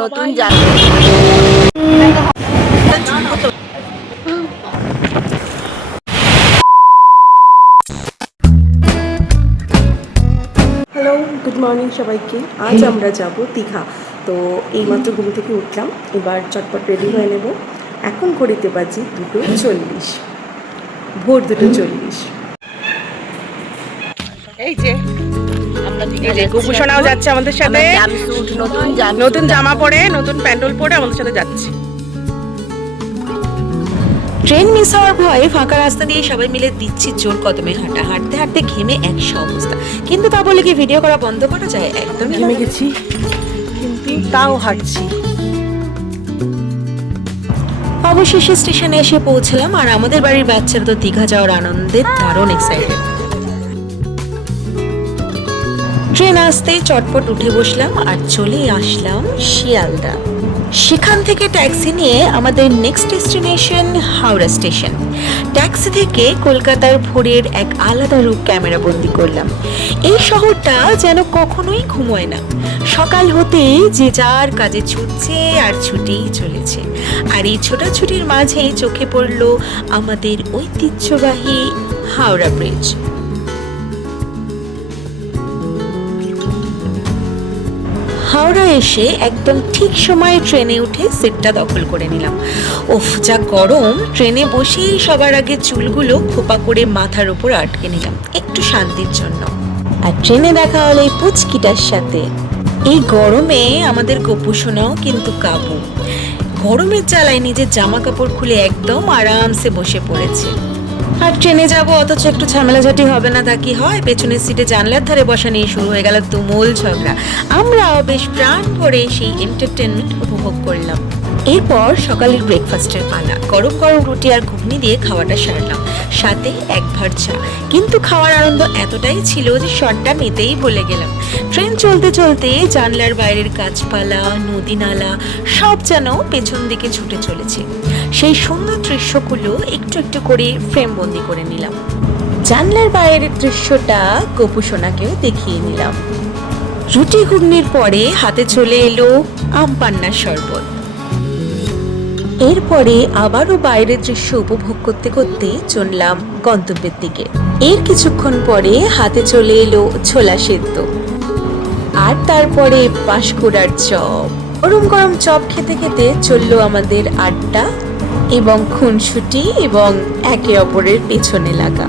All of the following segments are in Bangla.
নতুন জায়গা। হ্যালো, গুড মর্নিং সবাইকে। আজ আমরা যাব দীঘা। তো এইমাত্র ঘুম থেকে উঠলাম, এবার চটপট রেডি হয়ে নেব। এখন ঘড়িতে বাজি 2:40, ভোর 2:40। এই যে আমরা গোপুসোনাও যাচ্ছে আমাদের সাথে, নতুন জামা পরে, নতুন প্যান্ডেল পরে আমাদের সাথে যাচ্ছে। ট্রেন মিস হওয়ার ভয়ে ফাঁকা রাস্তা দিয়ে সবাই মিলে দিচ্ছি জোর কদমে হাঁটা। হাঁটতে হাঁটতে ঘেমে একশো অবস্থা, কিন্তু তা বলে কি ভিডিও করা বন্ধ করা যায়? একদমই ঘেমে গেছি, কিন্তু তাও হাঁটছি। অবশেষে স্টেশনে এসে পৌঁছলাম, আর আমাদের বাড়ির বাচ্চারা তো দীঘা যাওয়ার আনন্দে দারুণ এক্সাইটেড। ট্রেন আসতেই চটপট উঠে বসলাম আর চলে আসলাম শিয়ালদা। সেখান থেকে ট্যাক্সি নিয়ে আমাদের next destination Howrah station. Taxi থেকে কলকাতার ভোরের এক আলাদা রূপ ক্যামেরা বন্দি করলাম। এই শহরটা যেন কখনোই ঘুমোয় না, সকাল হতেই যে যার কাজে ছুটছে আর ছুটেই চলেছে। আর এই ছোটাছুটির মাঝেই চোখে পড়ল আমাদের ঐতিহ্যবাহী হাওড়া ব্রিজ। হাওড়া এসে একদম ঠিক সময়ে ট্রেনে উঠে সিটটা দখল করে নিলাম। ওফ, যা গরম! ট্রেনে বসেই সবার আগে চুলগুলো খোপা করে মাথার উপর আটকে নিলাম একটু শান্তির জন্য। আর ট্রেনে দেখা হলো এই পুচকিটার সাথে। এই গরমে আমাদের গোপুসোনাও কিন্তু কাবু। গরমের জ্বালায় নিজের জামা কাপড় খুলে একদম আরামসে বসে পড়েছে। আর ট্রেনে যাবো, অথচ একটু ঝামেলাঝাটি হবে না তা কি হয়? পেছনের সিটে জানলার ধারে বসা নিয়ে শুরু হয়ে গেল তুমুল ঝগড়া। আমরাও বেশ প্রাণ ভরে সেই এন্টারটেনমেন্ট উপভোগ করলাম। এরপর সকালের ব্রেকফাস্টের পালা। গরম গরম রুটি আর ঘুগনি দিয়ে খাওয়াটা সারলাম, সাথে এক ভার চা। কিন্তু খাওয়ার আনন্দ এতটাই ছিল যে শটটা নিতেই ভুলে গেলাম। ট্রেন চলতে চলতে জানলার বাইরের গাছপালা, নদী নালা সব যেন পেছন দিকে ছুটে চলেছে। সেই সুন্দর দৃশ্যগুলো একটু একটু করে ফ্রেম বন্দি করে নিলাম। জানলার বাইরের দৃশ্যটা গোপুসোনাকেও দেখিয়ে নিলাম। রুটি ঘুগনির পরে হাতে চলে এলো আম পান্নার শরবত। এরপরে আবারও বাইরের দৃশ্য উপভোগ করতে করতে চললাম গন্তব্যের দিকে। এর কিছুক্ষণ পরে হাতে চলে এলো ছোলা সেদ্ধ, আর তারপরে পাঁশকুড়ার চপ। গরম গরম চপ খেতে খেতে চললো আমাদের আড্ডা এবং খুনসুটি এবং একে অপরের পেছনে লাগা।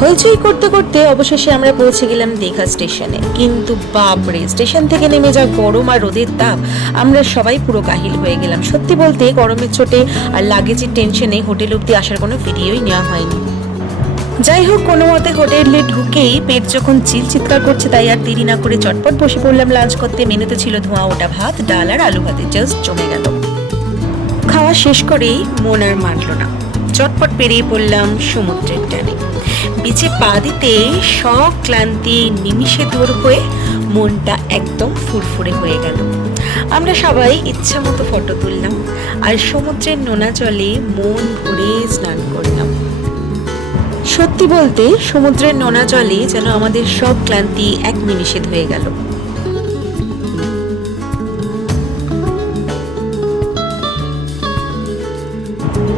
হইচই করতে করতে অবশেষে আমরা পৌঁছে গেলাম দীঘা স্টেশনে। কিন্তু বাপরে, স্টেশন থেকে নেমে যা গরম আর রোদের তাপ, আমরা সবাই পুরো কাহিল হয়ে গেলাম। সত্যি বলতে গরমের চোটে আর লাগেজের টেনশনে হোটেল অব্দি আসার কোনো ভিডিওই নেওয়া হয়নি। যাই হোক, কোনো মতে হোটেলে ঢুকেই পেট যখন চিৎকার করছে, তাই আর দেরি না করে চটপট বসে পড়লাম লাঞ্চ করতে। মেনুতে ছিল ধোঁয়া ওঠা ভাত, ডাল আর আলু ভাতে, জাস্ট জমে গেল। খাওয়া শেষ করেই মন আর মানল না, চটপট পেরিয়ে পড়লাম সমুদ্রের টানে। বিচে পা দিতে সব ক্লান্তি নিমিষে দূর হয়ে মনটা একদম ফুরফুরে হয়ে গেল। আমরা সবাই ইচ্ছা মতো ফটো তুললাম আর সমুদ্রের নোনা জলে মন ভরে স্নান করলাম। সত্যি বলতে সমুদ্রের নোনা জলে যেন আমাদের সব ক্লান্তি এক নিমিষে ধুয়ে গেল।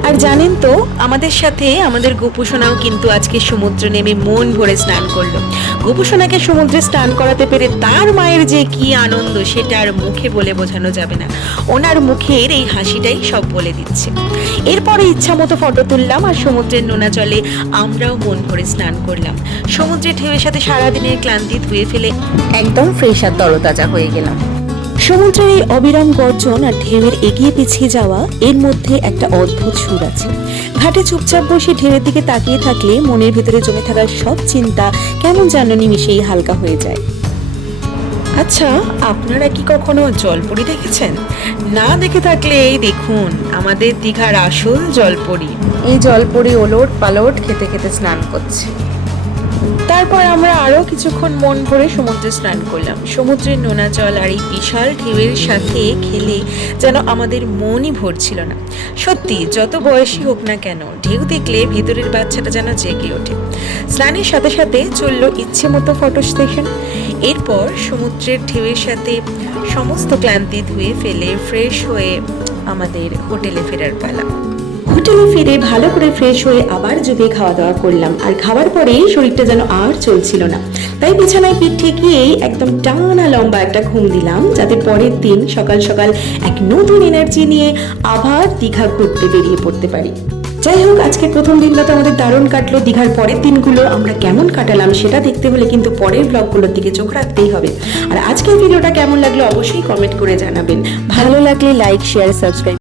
আর জানেন তো, আমাদের সাথে আমাদের গোপুসোনাও কিন্তু আজকে সমুদ্রে নেমে মন ভরে স্নান করলো। গোপুসোনাকে সমুদ্রে স্নান করাতে পেরে তার মায়ের যে কি আনন্দ, সেটা আর মুখে বলে বোঝানো যাবে না। ওনার মুখের এই হাসিটাই সব বলে দিচ্ছে। এরপরে ইচ্ছা মতো ফটো তুললাম আর সমুদ্রের নোনা জলে আমরাও মন ভরে স্নান করলাম। সমুদ্রের ঢেউয়ের সাথে সারাদিনের ক্লান্তি ধুয়ে ফেলে একদম ফ্রেশ আর তরতাজা হয়ে গেলাম। সমুদ্রের এই অবিরাম গর্জন আর ঢেউয়ের এগিয়ে পিছিয়ে যাওয়া, এর মধ্যে একটা অদ্ভুত সুর আছে। ঘাটে চুপচাপ বসে ঢেউয়ের দিকে তাকিয়ে থাকলে মনের ভেতরে জমে থাকা সব চিন্তা কেমন যেন নিমিষেই হালকা হয়ে যায়। আচ্ছা, আপনারা কি কখনো জলপরি দেখেছেন? না দেখে থাকলে এই দেখুন আমাদের দীঘার আসল জলপরি। এই জলপরি ওলট পালট খেতে খেতে স্নান করছে। তারপর আমরা আরো কিছুক্ষণ মন ভরে সমুদ্রে স্নান করলাম। সমুদ্রের নোনা জল আর এই বিশাল ঢেউয়ের সাথে খেলে যেন আমাদের মনই ভরছিল না। সত্যি, যত বয়সী হোক না কেন, ঢেউ দেখলে ভেতরের বাচ্চাটা যেন জেগে ওঠে। স্নানের সাথে সাথে চললো ইচ্ছে মতো ফটো সেশন। এরপর সমুদ্রের ঢেউয়ের সাথে সমস্ত ক্লান্তি ধুয়ে ফেলে ফ্রেশ হয়ে আমাদের হোটেলে ফেরার পালা। হোটেলে ফিরে ভালো করে ফ্রেশ হয়ে আবার জমিয়ে খাওয়া দাওয়া করলাম, আর খাওয়ার পরে শরীরটা যেন আর চলছিল না, তাই বিছানায় পিঠ ঠেকিয়েই একদম টানা লম্বা একটা ঘুম দিলাম, যাতে পরের দিন সকাল সকাল এক নতুন এনার্জি নিয়ে আবার দীঘা ঘুরতে বেরিয়ে পড়তে পারি। যাই হোক, আজকের প্রথম দিনটা তো আমাদের দারুণ কাটলো। দীঘার পরের দিনগুলো আমরা কেমন কাটালাম সেটা দেখতে হলে কিন্তু পরের ব্লগগুলোর দিকে চোখ রাখতেই হবে। আর আজকের ভিডিওটা কেমন লাগলো অবশ্যই কমেন্ট করে জানাবেন। ভালো লাগলে লাইক, শেয়ার, সাবস্ক্রাইব